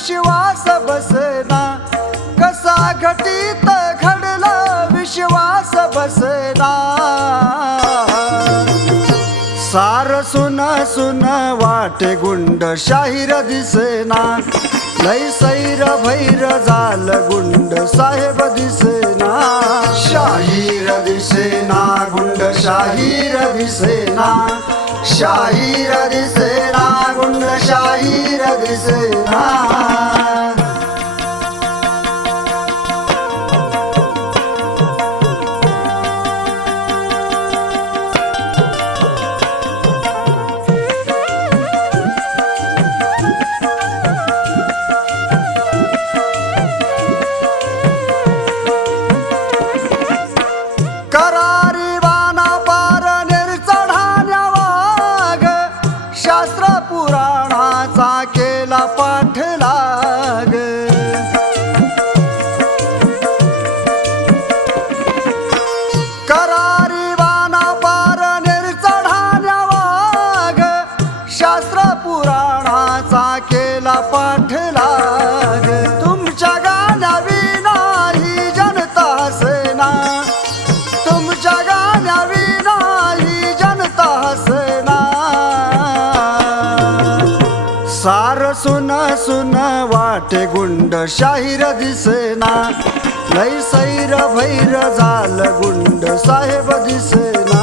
विश्वास बसना, कसा घटित घडला विश्वास बसना। सार सुन सुन वाटे गुंड शाहीर दिसेना, लय सैर भैर झाल गुंड साहेब दिसेना। शाहीर दिसेना गुंड शाहीर दिसेना, शाहीर दिसेना गुंड शाहीर दिसेना। करारी वाना पार निर्चढाण्या वाघ, शास्त्र पुराणाचा केला पाठलाग। करारी वाना पार निर्चढाण्या वाघ, शास्त्र पुराणाचा केला पाठलाग। तुमच्या गाण्या विना ही जनता हसेना, तुमच्या गाण्या विना ही जनता हसना। सार सुन सुन वाटे गुंड शाहीर दिसेना, लय सैर भैर झाल गुंड साहेब दिसेना।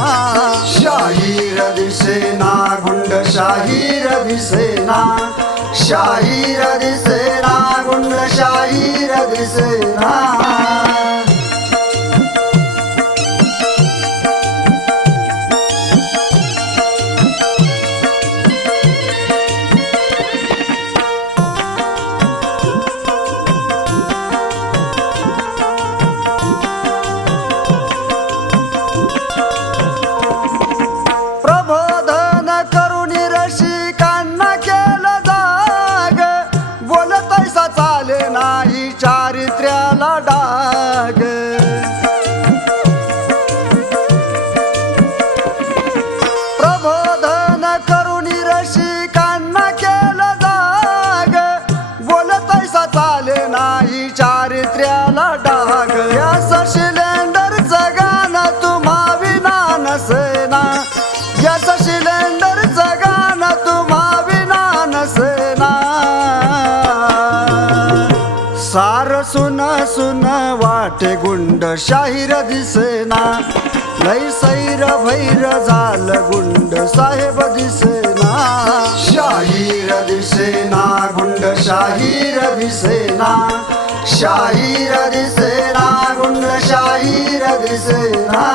शाहीर दिसेना गुंड शाहीर दिसेना, शाहीर दिसेना गुंड शाहीर दिसेना। प्रबोधन करुणी रसिकांना केलं जाग, बोलतैसा चाले नाही चारित्र्याला डाग। प्रबोधन करुणी रसिकांना केलं जाग, बोलतैसा चाले नाही चारित्र्याला डाग। या सिलेंडरचं गाणं तुम्हा विना नसेना, यस सिलेंडरचं गाणं तुम्हा विना नसेना। सार सुन सुन वाटे गुंड शाहीर दिसेना, लय सैर भैर झाल गुंड साहेब दिसेना। शाहीर दिसेना गुंड शाहीर दिसेना, शाहीर दिसेना गुंड शाहीर दिसेना।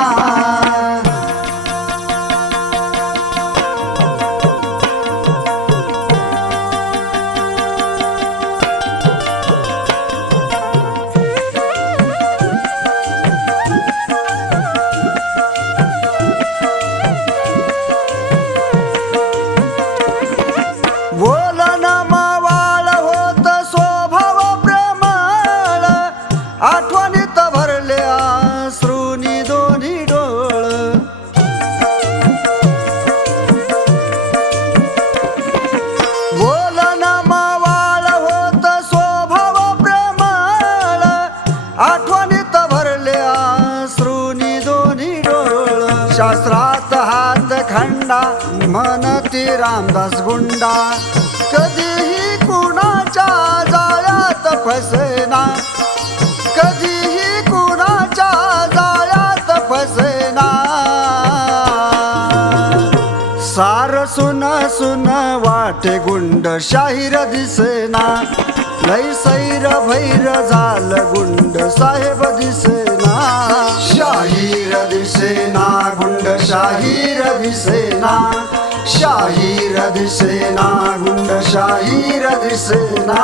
बोलन मवाळ होत स्वभाव प्रेमळ, आठवणीत भरले अश्रूनी दोन्ही डोळ। बोलन मवाळ होत स्वभाव प्रेमळ, आठवणीत भरले अश्रूनी दोन्ही डोळ। शास्त्रात हात खंडा म्हणती रामदास गुंडा, कधीही कुणाच्या जाळ्यात फसेना, कधीही कुणाच्या जाळ्यात फसेना। सार सुन सुन वाटे गुंड शाहीर दिसेना, लय सैर भैर झाल गुंड साहेब दिसेना। शाहीर दिसेना गुंड शाहीर दिसेना, शाहीर दिसेना गुंड शाहीर दिसेना।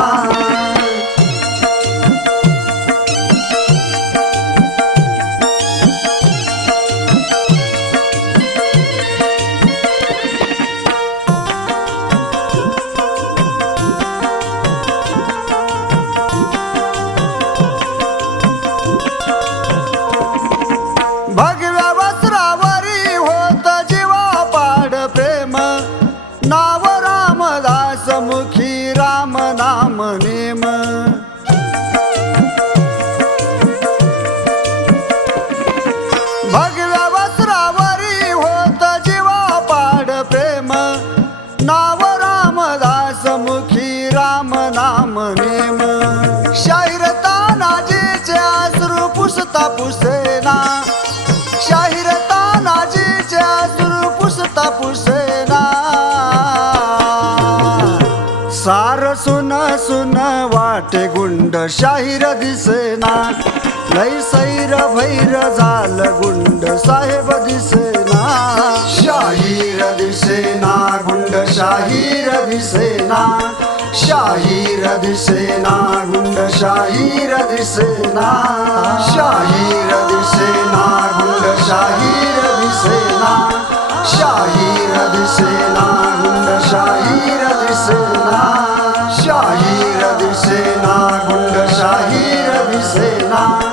भगव्या वस्त्रावरी होत जीवा पाड प्रेम, नाव रामदास मुखी राम नाम नेम। नेम शाहीर तानाजीचे अश्रू पुसता पुसेना शाहीर तानाजीचे अश्रू पुसता पुसेना सार सुन सुन वाटे गुंड शाहीर दिसेना लय सैर भैर झालं गुंड साहेब दिसेना शाहीर दिसेना गुंड शाहीर दिसेना शाहीर दिसेना गुंड शाहीर दिसेना शाहीर दिसेना गुंड शाहीर दिसेना शाहीर दिसेना गुंड शाहीर दिसेना शाहीर दिसेना गुंड शाहीर दिसेना